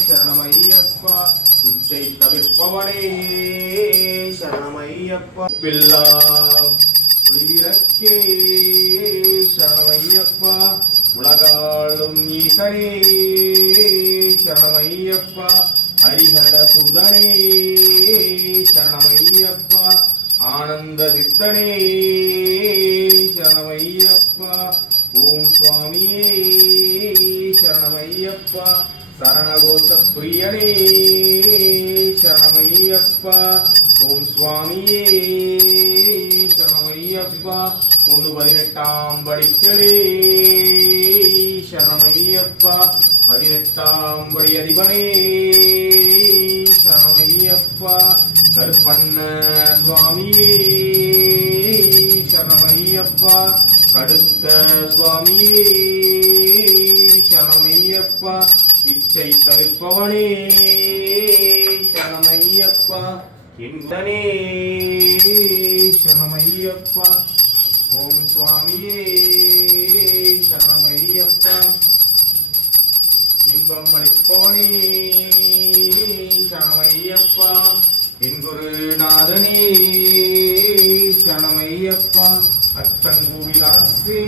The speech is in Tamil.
சரணமையப்பா இச்சை தவிர்ப்பவனே சரணமையப்பா பில்லா ஒளிவிளக்கே சரணமையப்பா உலகாளும் ஈசனே சரணமையப்பா ஹரிஹர சுதனே சரணமையப்பா ஆனந்த சித்தனே சரணமையப்பா ஓம் சுவாமியே சரணமையப்பா சரணகோஷ பிரியனே சரணமையப்பா ஓம் சுவாமியே சரணமையப்பா 18ஆம் படிக்களே சரணமையப்பா 18ஆம் படி அதிபனே சரணமையப்பா கருப்பண்ண சுவாமியே சரணமையப்பா கடுத்த சுவாமியே சரணமையப்பா இச்சை தவிர்ப்பவனே சரணமையப்பா இந்தனே சரணமையப்பா ஓம் சுவாமியே சரணமையப்பா இன்பம் அளிப்பவனே சரணமையப்பா என் குருநாதனே சரணமையப்பா அச்சங்கோவிலாசே